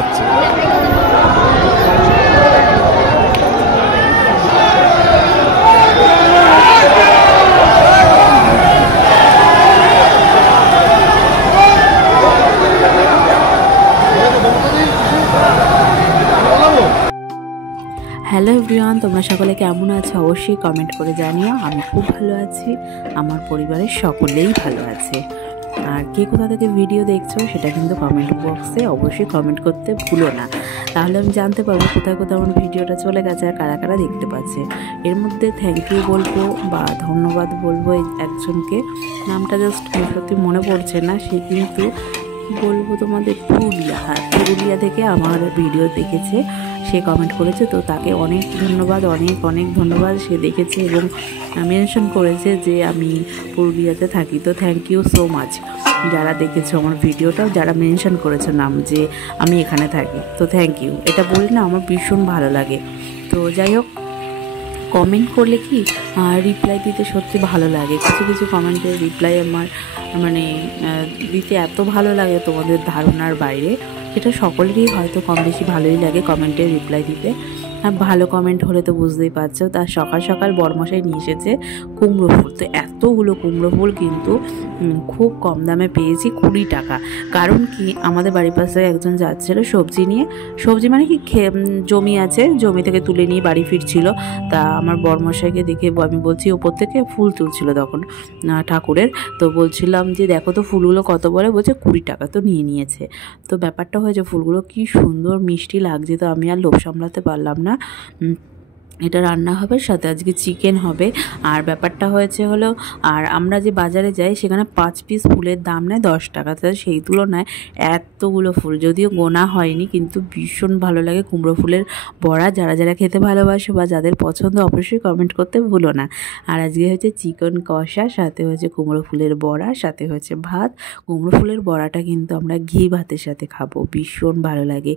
আচ্ছা hello everyone, তোমরা সকলে কেমন আছো অবশ্যই কমেন্ট করে জানিও। আমি খুব ভালো আছি, আমার পরিবারের সকলেই ভালো আছে। আর কে কোথা থেকে ভিডিও দেখছো সেটা কিন্তু কমেন্ট বক্সে অবশ্যই কমেন্ট করতে ভুলো না, তাহলে আমি জানতে পারবো কোথায় কোথায় আমার ভিডিওটা চলে গেছে আর কারা কারা দেখতে পাচ্ছে। এর মধ্যে থ্যাংক ইউ বলবো বা ধন্যবাদ বলবো একজনকে, নামটা জাস্ট সত্যি মনে পড়ছে না। সে কিন্তু বলবো তোমাদের পুরুলিয়া থেকে আমার ভিডিও দেখেছে, সে কমেন্ট করেছে, তো তাকে অনেক ধন্যবাদ, অনেক অনেক ধন্যবাদ। সে দেখেছে এবং মেনশন করেছে যে আমি পুরুলিয়াতে থাকি। তো থ্যাংক ইউ সো মাচ যারা দেখেছো আমার ভিডিওটা, যারা মেনশন করেছে নাম যে আমি এখানে থাকি। তো থ্যাংক ইউ, এটা বলি না আমার ভীষণ ভালো লাগে। তো যাই হোক, কমেন্ট করলে কি রিপ্লাই দিতে সত্যি ভালো লাগে। কিছু কিছু কমেন্টের রিপ্লাই আমার মানে দিতে এত ভালো লাগে তোমাদের ধারণার বাইরে। এটা সকলেরই হয়তো কম বেশি ভালোই লাগে কমেন্টের রিপ্লাই দিতে। আর ভালো কমেন্ট হলে তো বুঝতেই পারছো। তার সকাল সকাল বরমশাই নিয়ে এসেছে কুমড়ো ফুল। তো এতগুলো কুমড়ো ফুল কিন্তু খুব কম দামে পেয়েছি, 20 টাকা। কারণ কি, আমাদের বাড়ির পাশে একজন যাচ্ছিলো সবজি নিয়ে, সবজি মানে কি জমি আছে, জমি থেকে তুলে নিয়ে বাড়ি ফিরছিল। তা আমার বরমশাইকে দেখে আমি বলছি, ওপর থেকে ফুল তুলছিল তখন ঠাকুরের। তো বলছিলাম যে দেখো তো ফুলগুলো কত বলে, বলছে 20 টাকা। তো নিয়ে নিয়েছে। তো ব্যাপারটা হয়েছে ফুলগুলো কি সুন্দর মিষ্টি লাগছে, তো আমি আর লোভ সামলাতে পারলাম না। এটা রান্না হবে, সাথে আজকে চিকেন হবে। আর ব্যাপারটা হয়েছে হলো, আর আমরা যে বাজারে যাই সেখানে 5 পিস ফুলের দাম নেয় 10 টাকা। তাহলে সেই তুলনায় এতগুলো ফুল, যদিও গোনা হয়নি, কিন্তু ভীষণ ভালো লাগে কুমড়ো ফুলের বড়া। যারা যারা খেতে ভালোবাসে বা যাদের পছন্দ অবশ্যই কমেন্ট করতে ভুলো না। আর আজকে হয়েছে চিকেন কষা, সাথে হয়েছে কুমড়ো ফুলের বড়া, সাথে হয়েছে ভাত। কুমড়ো ফুলের বড়াটা কিন্তু আমরা ঘি ভাতের সাথে খাবো, ভীষণ ভালো লাগে।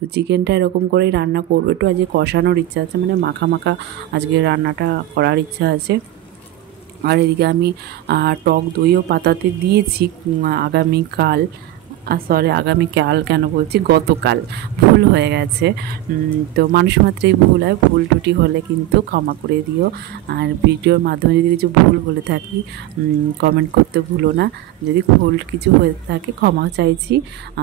তো চিকেনটা এরকম করেই রান্না করবো। একটু আজকে কষানোর ইচ্ছা আছে, মানে মাখা মাখা আজকে রান্নাটা করার ইচ্ছা আছে। আর এদিকে আমি টক দইও পাতাতে দিয়েছি আগামীকাল। আগামীকাল কেন বলছি, গতকাল, ভুল হয়ে গেছে। তো মানুষ মাত্রই ভুল হয়, ভুল ত্রুটি হলে কিন্তু ক্ষমা করে দিও। আর ভিডিওর মাধ্যমে যদি কিছু ভুল বলে থাকি কমেন্ট করতে ভুলো না। যদি ভুল কিছু হয়ে থাকে ক্ষমা চাইছি।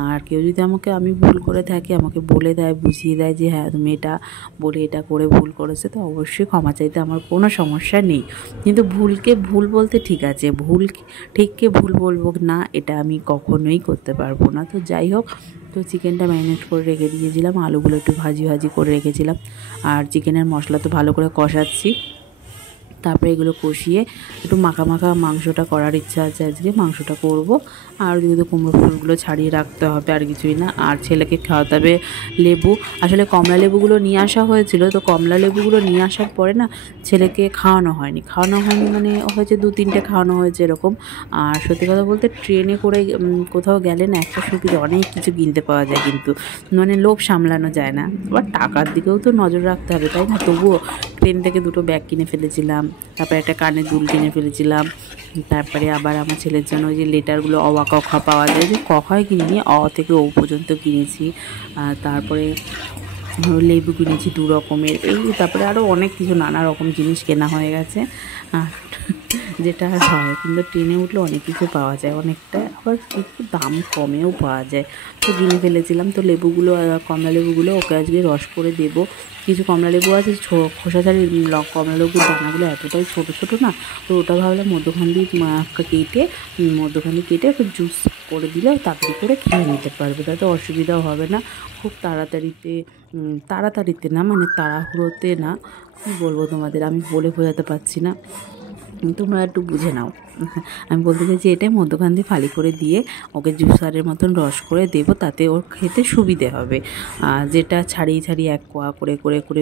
আর কেউ যদি আমি ভুল করে থাকি, আমাকে বলে দেয়, বুঝিয়ে দেয় যে হ্যাঁ তুমি এটা বলে এটা করে ভুল করেছে, তো অবশ্যই ক্ষমা চাইতে আমার কোনো সমস্যা নেই। কিন্তু ভুলকে ভুল বলতে ঠিক আছে, ভুল ঠিককে ভুল বলবো না, এটা আমি কখনোই করতে পারবো না। তো যাই হোক, তো চিকেনটা ম্যারিনেট করে রেখে দিয়েছিলাম, আলুগুলো একটু ভাজি করে রেখেছিলাম। আর চিকেনের মশলা তো ভালো করে কষাচ্ছি। তারপরে এগুলো কষিয়ে একটু মাখা মাখা মাংসটা করার ইচ্ছা আছে, আজকে মাংসটা করব। আর যদি কুমড়ো ফুলগুলো ছাড়িয়ে রাখতে হবে, আর কিছুই না। আর ছেলেকে খাওয়াতে হবে লেবু। আসলে কমলা লেবুগুলো নিয়ে আসা হয়েছিল, তো কমলা লেবুগুলো নিয়ে আসার পরে না ছেলেকে খাওয়ানো হয়নি মানে হয়েছে 2-3টে খাওয়ানো হয়েছে এরকম। আর সত্যি কথা বলতে ট্রেনে করে কোথাও গেলে না একটা সুবিধা, অনেক কিছু কিনতে পাওয়া যায়, কিন্তু মানে লোভ সামলানো যায় না। আবার টাকার দিকেও তো নজর রাখতে হবে, তাই না? তবুও ট্রেন থেকে 2টো ব্যাগ কিনে ফেলেছিলাম, তারপরে একটা কানের দুল কিনে ফেলেছিলাম। তারপরে আবার আমার ছেলের জন্য ওই যে লেটারগুলো অ আ ক খ পাওয়া যায়, যে ক খয় কিনিনি, অ থেকে ও পর্যন্ত কিনেছি। তারপরে লেবু কিনেছি 2 রকমের, তারপরে আরও অনেক কিছু নানা রকম জিনিস কেনা হয়ে গেছে। আর যেটা হয়, কিন্তু ট্রেনে উঠলে অনেক কিছু পাওয়া যায়, অনেকটা আবার একটু দাম কমেও পাওয়া যায়। তো কিনে ফেলেছিলাম। তো লেবুগুলো, কমলা লেবুগুলো ওকে আজকে রস করে দেবো। কিছু কমলা লেবু আছে খোসা ছাড়িয়ে, কমলা লেবুর দানাগুলো এতটাই ছোটো ছোটো না, তো ওটা ভাবলাম মধ্যখান দিয়ে কেটে একটু জুস করে দিলে তাড়াতাড়ি করে খেয়ে নিতে পারবে, তাতে অসুবিধাও হবে না। খুব তাড়াতাড়িতে না, মানে তাড়াহুড়োতে না, কী বলবো তোমাদের, আমি বলে বোঝাতে পারছি না, তোমরা একটু বুঝে নাও। আমি বলতে চাইছি এটাই, মধ্যখান দিয়ে ফালি করে দিয়ে ওকে জুসারের মতন রস করে দেবো, তাতে ওর খেতে সুবিধে হবে। যেটা ছাড়িয়ে এক কোয়া করে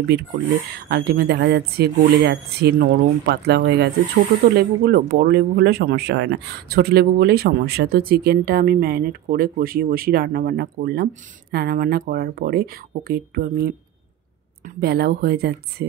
বের করলে আলটিমেট দেখা যাচ্ছে গলে যাচ্ছে, নরম পাতলা হয়ে গেছে। ছোটো তো লেবুগুলো, বড় লেবু হলে সমস্যা হয় না, ছোটো লেবু বলেই সমস্যা। তো চিকেনটা আমি ম্যারিনেট করে কষিয়ে রান্নাবান্না করলাম। রান্নাবান্না করার পরে ওকে একটু আমি বেলাও হয়ে যাচ্ছে,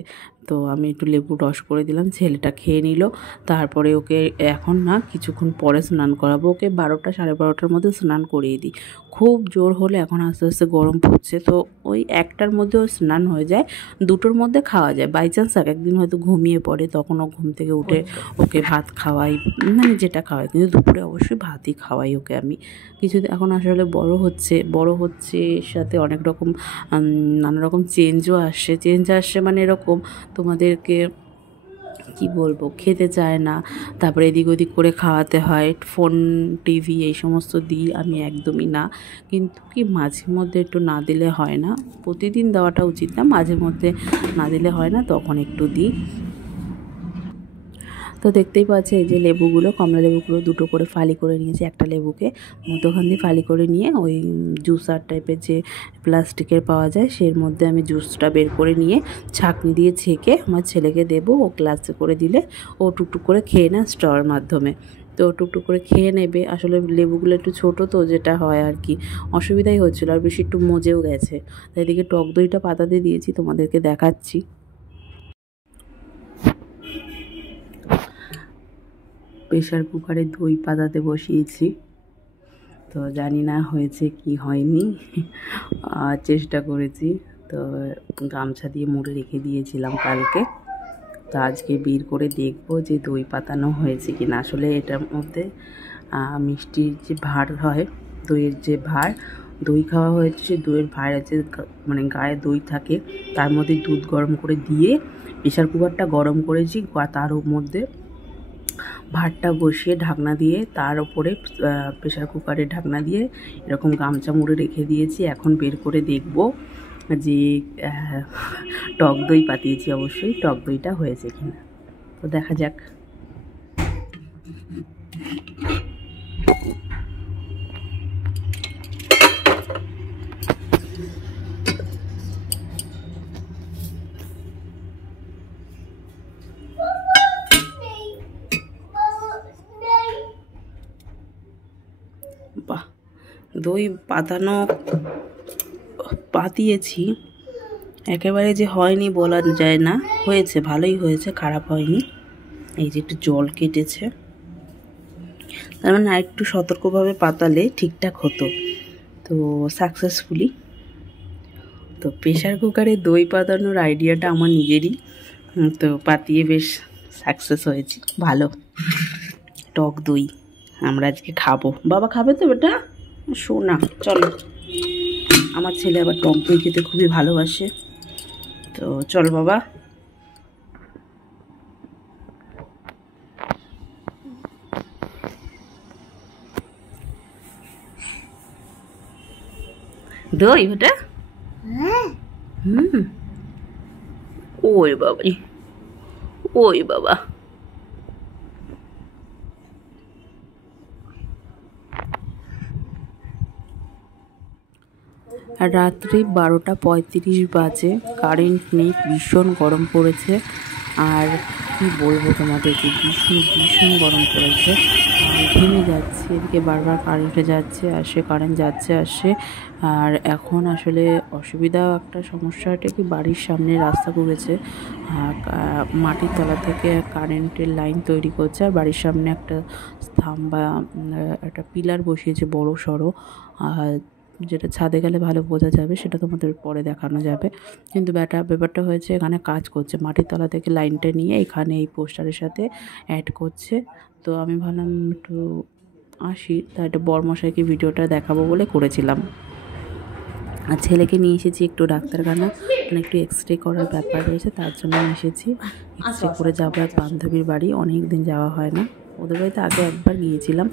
তো আমি একটু লেবু রস করে দিলাম, ছেলেটা খেয়ে নিল। তারপরে ওকে এখন না কিছুক্ষণ পরে স্নান করাবো, ওকে 12টা 12:30টার মধ্যে স্নান করিয়ে দিই। খুব জোর হলে এখন আস্তে আস্তে গরম পড়ছে, তো ওই 1টার মধ্যে ওর স্নান হয়ে যায়, 2টোর মধ্যে খাওয়া যায়। বাই চান্স একদিন হয়তো ঘুমিয়ে পড়ে, তখন ও ঘুম থেকে উঠে ওকে ভাত খাওয়াই, মানে যেটা খাওয়াই, কিন্তু দুপুরে অবশ্যই ভাতই খাওয়াই ওকে আমি। এখন আসলে বড় হচ্ছে এর সাথে অনেক রকম নানা রকম চেঞ্জ আসছে, মানে এরকম তোমাদেরকে কি বলবো, খেতে চায় না, তারপরে এদিক ওদিক করে খাওয়াতে হয়, ফোন টিভি এই সমস্ত দিই আমি একদমই না। কিন্তু কি মাঝে মধ্যে একটু না দিলে হয় না, প্রতিদিন দেওয়াটা উচিত না, মাঝে মধ্যে না দিলে হয় না, তখন একটু দিই। তো দেখতেই পাচ্ছি এই যে লেবুগুলো, কমলা লেবুগুলো 2টো করে ফালি করে নিয়েছি, একটা লেবুকে মধ্যখান দিয়ে ফালি করে নিয়ে ওই জুসার টাইপের যে প্লাস্টিকের পাওয়া যায় সের মধ্যে আমি জুসটা বের করে নিয়ে ছাঁকনি দিয়ে ছেঁকে আমার ছেলেকে দেবো, ও গ্লাসে করে দিলে ও টুকটুক করে খেয়ে নেয় স্ট্রর মাধ্যমে। তো টুকটুক করে খেয়ে নেবে। আসলে লেবুগুলো একটু ছোটো, তো যেটা হয় আর কি অসুবিধাই হচ্ছিলো, আর বেশি একটু মজেও গেছে। তাই এদিকে টক দইটা পাতাতে দিয়েছি, তোমাদেরকে দেখাচ্ছি। প্রেশার কুকারে দই পাতাতে বসিয়েছি, তো জানি না হয়েছে কি হয়নি, চেষ্টা করেছি। তো গামছা দিয়ে মুড়ে রেখে দিয়েছিলাম কালকে, তো আজকে বের করে দেখব যে দই পাতানো হয়েছে কি না। আসলে এটার মধ্যে মিষ্টির যে ভাঁড় হয়, দইয়ের যে ভাঁড়, দই খাওয়া হয়েছে, সেই দইয়ের ভাঁড়ের যে মানে গায়ে দই থাকে, তার মধ্যে দুধ গরম করে দিয়ে প্রেশার কুকারটা গরম করেছি, তার মধ্যে ভাতটা বসিয়ে ঢাকনা দিয়ে তার উপরে প্রেশার কুকারের ঢাকনা দিয়ে এরকম গামছা মুড়ে রেখে দিয়েছি। এখন বের করে দেখব যে টক দই পাতিয়েছি, অবশ্যই টক দইটা হয়েছে কিনা, তো দেখা যাক। বাহ, দই পাতিয়েছি, একেবারে যে হয়নি বলা যায় না, হয়েছে, ভালোই হয়েছে, খারাপ হয়নি। এই যে একটু জল কেটেছে, তার মানে একটু সতর্কভাবে পাতালে ঠিকঠাক হতো। তো সাকসেসফুলি, তো প্রেশার কুকারে দই পাতানোর আইডিয়াটা আমার নিজেরই, তো পাতিয়ে বেশ সাকসেস হয়েছি, ভালো। টক দই আমরা আজকে খাবো। বাবা খাবে তো বেটা? শোনা, চলো। আমার ছেলে আবার টক দই খেতে খুবই ভালোবাসে, তো চল বাবা। দই বেটা? ওই বাবাই, ওই বাবা। রাত্রি 12:35 বাজে, কারেন্ট নেই, ভীষণ গরম পড়েছে। আর কি বলবো তোমাদেরকে, ভীষণ গরম পড়েছে, ঘেমে যাচ্ছে, এদিকে বারবার কারেন্টে যাচ্ছে আসে, কারেন্ট যাচ্ছে আসে। আর এখন আসলে অসুবিধা একটা সমস্যাটা কি, বাড়ির সামনে রাস্তা করেছে, মাটির তলা থেকে কারেন্টের লাইন তৈরি করছে, আর বাড়ির সামনে একটা একটা পিলার বসিয়েছে বড় সড়ো, যেটা ছাদে গেলে ভালো বোঝা যাবে, সেটা তোমাদের পরে দেখানো যাবে। কিন্তু ব্যাপারটা হয়েছে, এখানে কাজ করছে, মাটির তলা থেকে লাইনটা নিয়ে এখানে এই পোস্টারের সাথে অ্যাড করছে। তো আমি ভাবলাম একটু আসি, তাই একটা বড়মশাইকে ভিডিওটা দেখাবো বলে করেছিলাম। আর ছেলেকে নিয়ে এসেছি একটু ডাক্তারখানা, মানে একটু এক্সরে করার ব্যাপার রয়েছে, তার জন্য এসেছি। এক্সরে করে যাবো এক বান্ধবীর বাড়ি, অনেক দিন যাওয়া হয় না, ওদের বাড়িতে আগে একবার গিয়েছিলাম,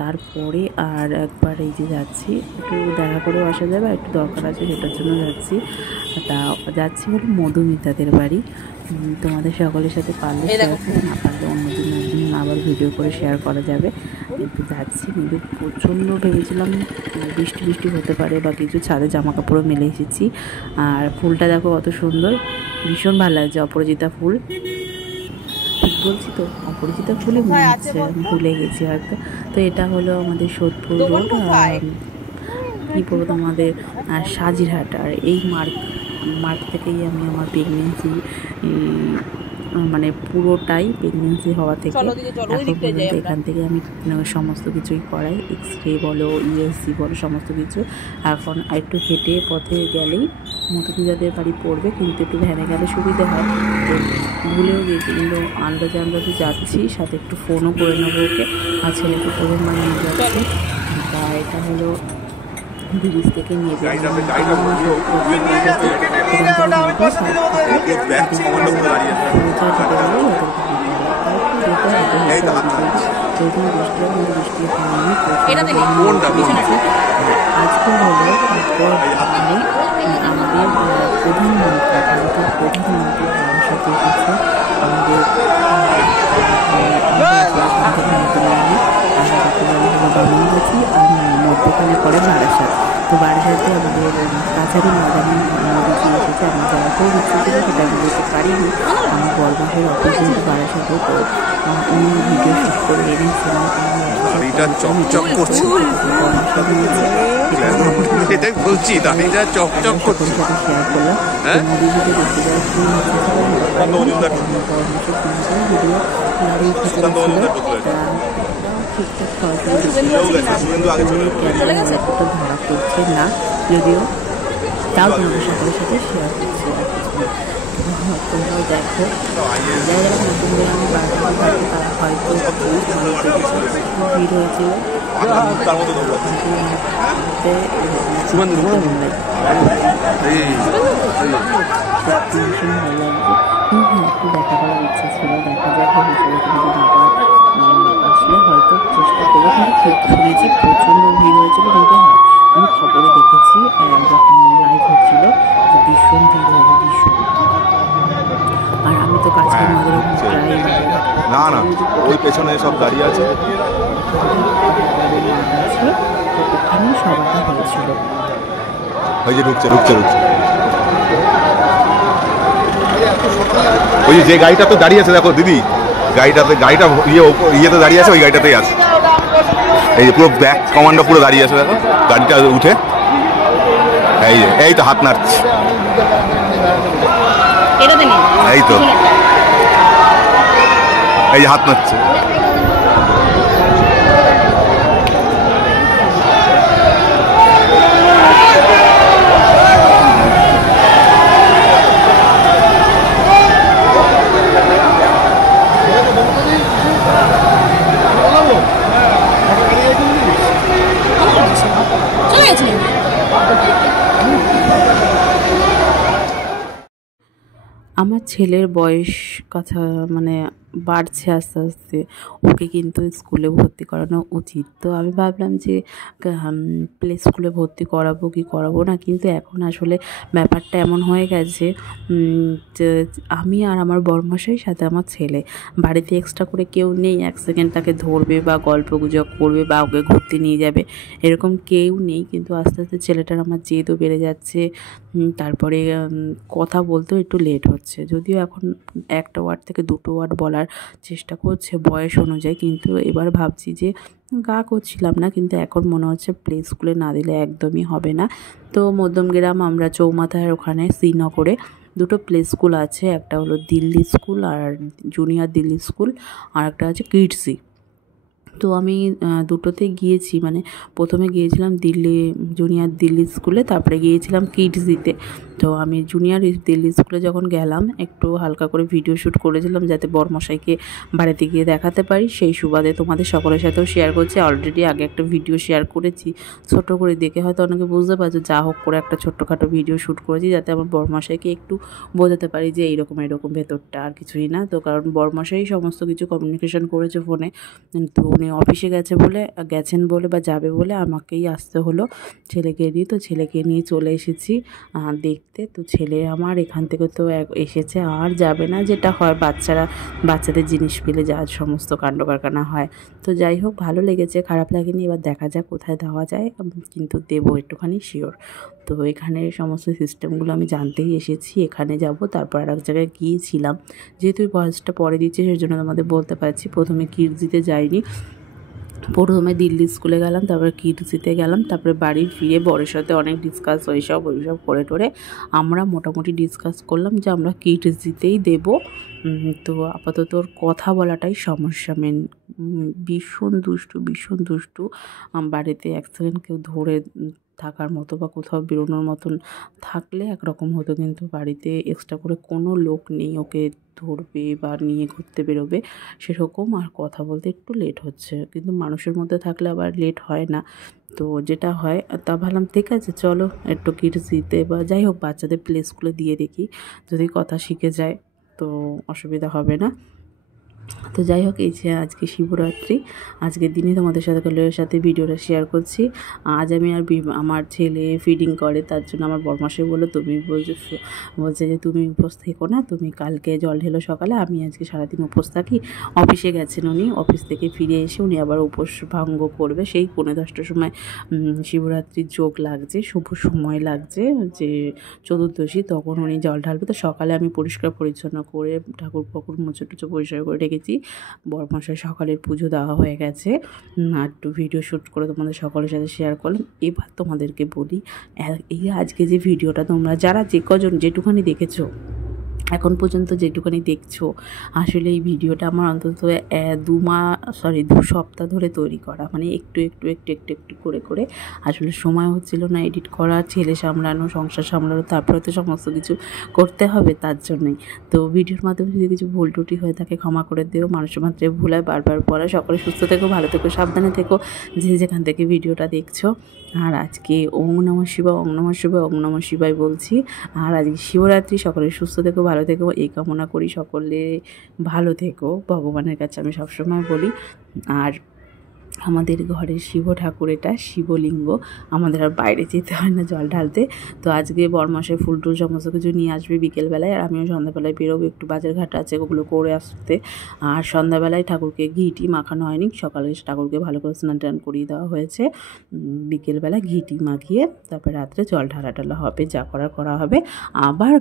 তারপরে আর একবার এই যে যাচ্ছি, একটু দেখা করেও আসা যাবে, একটু দরকার আছে সেটার জন্য যাচ্ছি। তা যাচ্ছি হলো মধুমিতাদের বাড়ি। তোমাদের সকলের সাথে পারলে শেয়ার করো, না পারলে অন্যদিন একদিন আবার ভিডিও করে শেয়ার করা যাবে। কিন্তু যাচ্ছি, কিন্তু প্রচণ্ড ভেবেছিলাম বৃষ্টি হতে পারে বা কিছু, ছাদে জামা কাপড়ও মেলে এসেছি। আর ফুলটা দেখো কত সুন্দর, ভীষণ ভালো লাগছে, অপরাজিতা ফুল, ঠিক বলছি তো? অপরিচিত ফুলই মনে হচ্ছে, ভুলে গেছি হয়তো। তো এটা হলো আমাদের সোদপুর রোড, কী বলবো তোমাদের সাজিরহাট। আর এই মার্চ থেকেই আমি আমার প্রেগনেন্সি মানে পুরোটাই প্রেগনেন্সি হওয়া থেকে এখন পর্যন্ত এখান থেকে আমি সমস্ত কিছুই করাই, এক্স-রে বলো, ইএসজি বলো, সমস্ত কিছু। এখন একটু হেঁটে পথে গেলেই মধুমিতাদের বাড়ি পড়বে, কিন্তু একটু ভ্যানে গেলে সুবিধে হয়। তো ভুলেও গেছি, কিন্তু আন্দাজে আন্দাজে যাচ্ছি, সাথে একটু ফোনও করে নেবো ওকে। আর ছেলেকে প্রথমবার নিয়ে যাচ্ছি। তা এটা হলো ব্রিজ থেকে নিয়ে আজকে হলো আমাদের প্রধানমন্ত্রী, ভারতের প্রধানমন্ত্রী আমার সাথে এসেছে। আমাদের বামন গেছি আর মধ্যখানে পরে বারাসাত। তো বারাসাতে আমাদের কাছারি ময়দানে মোদিজি এসেছে। আমি যাওয়ার খুব ইচ্ছে ছিল, সেটা আমি যেতে পারিনি। আমার বরমাসের অফিস কিন্তু বারাসাতে, তো উনি ভিডিও শ্যুট করে এনেছিলাম। এটাই বলছি, দাঁড়িটা চকচক করছে। শেয়ার করলাম মোদিজিকে দেখতে যাওয়ার ভিডিও দাঁড়িয়ে ঠিকঠাক ধরা পড়ছে না, যদিও তাও তোমাদের সকলের সাথে শেয়ার করছি। তোমরাও দেখো, যারা যারা নতুন গ্রামে বাড়িতে থাকে তারা হয়তো ভিড় হয়েছিল। একটু দেখা করার ইচ্ছা ছিল, দেখা যাক ভবিষ্যতে যদি আসলে হয়তো চেষ্টা করবো। কিন্তু শুনেছি প্রচণ্ড ভিড় হয়েছিল, কিন্তু হ্যাঁ আমি খবরে দেখেছি যখন লাইভ হচ্ছিল যে ভীষণ ভিড় হবে, ভীষণ। আর আমি তো কাছে আমাদের প্রায় না না ওই পেছনে সব দাঁড়িয়ে আছে, ওখানে সবাই হয়েছিল। ওই যে ঢুকছে ঢুকছে ঢুকছে ওই যে গাড়িটা তো দাঁড়িয়ে আছে, দেখো দিদি গাড়িটা ইয়েতে দাঁড়িয়ে আছে, ওই গাড়িটাতেই আছে। এই পুরো ব্যাক কমান্ডো পুরো দাঁড়িয়ে আছে, দেখো গাড়িটা উঠে এই তো হাত নাড়ছে, এই তো এই যে হাত নাড়ছে। আমার ছেলের বয়স কথা মানে বাড়ছে আস্তে আস্তে, ওকে কিন্তু স্কুলে ভর্তি করানো উচিত। তো আমি ভাবলাম যে প্লে স্কুলে ভর্তি করাবো কি করাবো না, কিন্তু এখন আসলে ব্যাপারটা এমন হয়ে গেছে যে আমি আর আমার বরমশাই সাথে আমার ছেলে, বাড়িতে এক্সট্রা করে কেউ নেই এক সেকেন্ড তাকে ধরবে বা গল্প গুজব করবে বা ওকে ঘুরতে নিয়ে যাবে, এরকম কেউ নেই। কিন্তু আস্তে আস্তে ছেলেটার আমার জেদও বেড়ে যাচ্ছে, তারপরে কথা বলতেও একটু লেট হচ্ছে। যদিও এখন একটা ওয়ার্ড থেকে দুটো ওয়ার্ড বলার চেষ্টা করছে বয়স অনুযায়ী, কিন্তু এবার ভাবছি যে গা করছিলাম না, কিন্তু এখন মনে হচ্ছে প্লে স্কুলে না দিলে একদমই হবে না। তো মধ্যমগ্রাম আমরা চৌমাথার ওখানে শ্রীনগরে দুটো প্লে স্কুল আছে, একটা হলো দিল্লি স্কুল আর জুনিয়র দিল্লি স্কুল, আর একটা আছে কিডসি। তো আমি দুটোতে গিয়েছি, মানে প্রথমে গিয়েছিলাম জুনিয়র দিল্লি স্কুলে, তারপরে গিয়েছিলাম কিডসিতে। তো আমি জুনিয়র দিল্লি স্কুলে যখন গেলাম একটু হালকা করে ভিডিও শ্যুট করেছিলাম, যাতে বরমশাইকে বাড়িতে গিয়ে দেখাতে পারি, সেই সুবাদে তোমাদের সকলের সাথেও শেয়ার করছি। অলরেডি আগে একটা ভিডিও শেয়ার করেছি, ছোট করে দেখে হয়তো অনেকে বুঝতে পারছো, যা হোক করে একটা ছোট্টখাটো ভিডিও শ্যুট করেছি, যাতে আমার বরমশাইকে একটু বোঝাতে পারি যে এইরকম এরকম ভেতরটা, আর কিছুই না। তো কারণ বরমশাই সমস্ত কিছু কমিউনিকেশন করেছে ফোনে, তো উনি অফিসে গেছেন বলে বা যাবে বলে আমাকেই আসতে হলো ছেলেকে নিয়ে। তো ছেলেকে নিয়ে চলে এসেছি দেখতে। তো ছেলে আমার এখান থেকে তো এসেছে, আর যাবে না, যেটা হয় বাচ্চাদের জিনিস পেলে যা সমস্ত কাণ্ড কারখানা হয়। তো যাই হোক, ভালো লেগেছে, খারাপ লাগেনি। এবার দেখা যাক কোথায় দেওয়া যায়, কিন্তু দেবো একটুখানি শিওর। তো এখানে সমস্ত সিস্টেমগুলো আমি জানতেই এসেছি, এখানে যাব, তারপর আর এক জায়গায় গিয়েছিলাম। যেহেতু ভয়েসটা পরে দিচ্ছি সেই জন্য তোমাদের বলতে পারছি, প্রথমে কিডজিতে যাইনি, প্রথমে দিল্লি স্কুলে গেলাম, তারপরে কিডসিতে গেলাম, তারপরে বাড়ি ফিরে বরের সাথে অনেক ডিসকাস ওইসব করে টোরে আমরা মোটামুটি ডিসকাস করলাম যে আমরা কিডসিতেই দেবো। তো আপাতত ওর কথা বলাটাই সমস্যা মেন। ভীষণ দুষ্টু। বাড়িতে এক সেকেন্ড কেউ ধরে থাকার মতো বা কোথাও বেরোনোর মতন থাকলে একরকম হতো, কিন্তু বাড়িতে এক্সট্রা করে কোনো লোক নেই ওকে ধরবে বা নিয়ে ঘুরতে বেরোবে সেরকম। আর কথা বলতে একটু লেট হচ্ছে, কিন্তু মানুষের মধ্যে থাকলে আবার লেট হয় না। তো যেটা হয় তা ভাবলাম ঠিক আছে চলো একটু কিডসিতে বা যাই হোক বাচ্চাদের প্লে স্কুলে দিয়ে দেখি, যদি কথা শিখে যায় তো অসুবিধা হবে না। তো যাই হোক, এই যে আজকে শিবরাত্রি, আজকের দিনে তোমাদের সাথে ভিডিওটা শেয়ার করছি। আজ আমি আর আমার ছেলে ফিডিং করে, তার জন্য আমার বরমাসে বলে তুমি বলছে যে তুমি উপোস থেকো না, তুমি কালকে জল ঢেলো সকালে, আমি আজকে সারাদিন উপোস থাকি। অফিসে গেছেন উনি, অফিস থেকে ফিরে এসে উনি আবার উপোস ভঙ্গ করবে। সেই 10:30টার সময় শিবরাত্রির যোগ লাগছে, শুভ সময় লাগছে যে চতুর্দশী, তখন উনি জল ঢালবে। তো সকালে আমি পরিষ্কার পরিচ্ছন্ন করে ঠাকুর মুছে টুচো পরিষ্কার করে রেখেছি। বরমশাই সকালের পুজো দেওয়া হয়ে গেছে, আর একটু ভিডিও শ্যুট করে তোমাদের সকলের সাথে শেয়ার করলাম। এবার তোমাদেরকে বলি, এই আজকে যে ভিডিওটা তোমরা যারা যে কজন যেটুখানি দেখেছো এখন পর্যন্ত, যেটুখানি দেখছো, আসলে এই ভিডিওটা আমার অন্তত 2 সপ্তাহ ধরে তৈরি করা, মানে একটু করে আসলে সময় হচ্ছিল না এডিট করা, ছেলে সামলানো, সংসার সামলানো, তারপরে তো সমস্ত কিছু করতে হবে, তার জন্যই। তো ভিডিওর মাধ্যমে যদি কিছু ভুল ত্রুটি হয়ে থাকে ক্ষমা করে দিও, মানুষের মাত্রে ভুল হয়, বারবার পড়া। সকলে সুস্থ থেকো, ভালো থেকো, সাবধানে থেকো যে যেখান থেকে ভিডিওটা দেখছো। আর আজকে ওং নমঃ শিবায় বলছি। আর আজকে শিবরাত্রি, সকলে সুস্থ থেকো, ভালো থেকো, এই কামনা করি। সকলে ভালো থেকো, ভগবানের কাছে আমি সবসময় বলি। আর আমাদের ঘরের শিব ঠাকুর, এটা শিবলিঙ্গ, আমাদের আর বাইরে যেতে হয় না জল ঢালতে। তো আজকে বরমাসে ফুল টুল সমস্ত কিছু নিয়ে আসবে বিকেলবেলায়, আর আমিও সন্ধ্যাবেলায় বেরোবো, একটু বাজারঘাট আছে ওগুলো করে আসতে। আর সন্ধ্যাবেলায় ঠাকুরকে ঘি মাখানো হয়নি, সকালে ঠাকুরকে ভালো করে স্নান টান করিয়ে দেওয়া হয়েছে। বিকেলবেলা ঘি মাখিয়ে তারপরে রাত্রে জল ঢালা হবে, যা করা হবে। আবার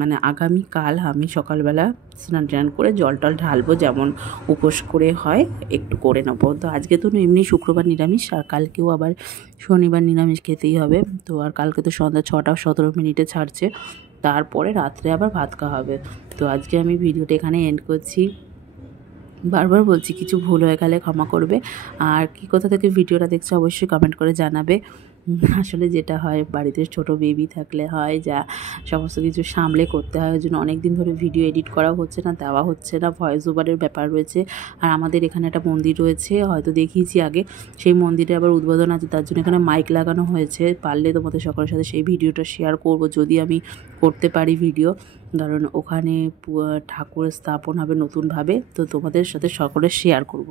মানে আগামীকাল আমি সকালবেলা স্নান টান করে জল ঢালবো, যেমন উপোস করে হয় একটু করে নেবো। তো আজকে তো এমনি শুক্রবার নিরামিষ, আর কালকেও আবার শনিবার নিরামিষ খেতেই হবে। তো আর কালকে তো সন্ধ্যা 6:17 ছাড়ছে, তারপরে রাত্রে আবার ভাত খাওয়া হবে। তো আজকে আমি ভিডিওটা এখানে এন্ড করছি। বারবার বলছি কিছু ভুল হয়ে গেলে ক্ষমা করবে। আর কি কোথা থেকে ভিডিওটা দেখছো অবশ্যই কমেন্ট করে জানাবে। আসলে যেটা হয় বাড়িতে ছোট বেবি থাকলে হয় যা সমস্ত কিছু সামলে করতে হয়, ওই জন্য অনেক দিন ধরে ভিডিও এডিট করা হচ্ছে না, দেওয়া হচ্ছে না, ভয়েস ওভারের ব্যাপার রয়েছে। আর আমাদের এখানে একটা মন্দির রয়েছে, হয়তো দেখিয়েছি আগে, সেই মন্দিরে আবার উদ্বোধন আছে, তার জন্য এখানে মাইক লাগানো হয়েছে। পারলে তোমাদের সকলের সাথে সেই ভিডিওটা শেয়ার করব, যদি আমি করতে পারি ভিডিও, কারণ ওখানে ঠাকুরের স্থাপন হবে নতুনভাবে। তো তোমাদের সাথে সকলে শেয়ার করব।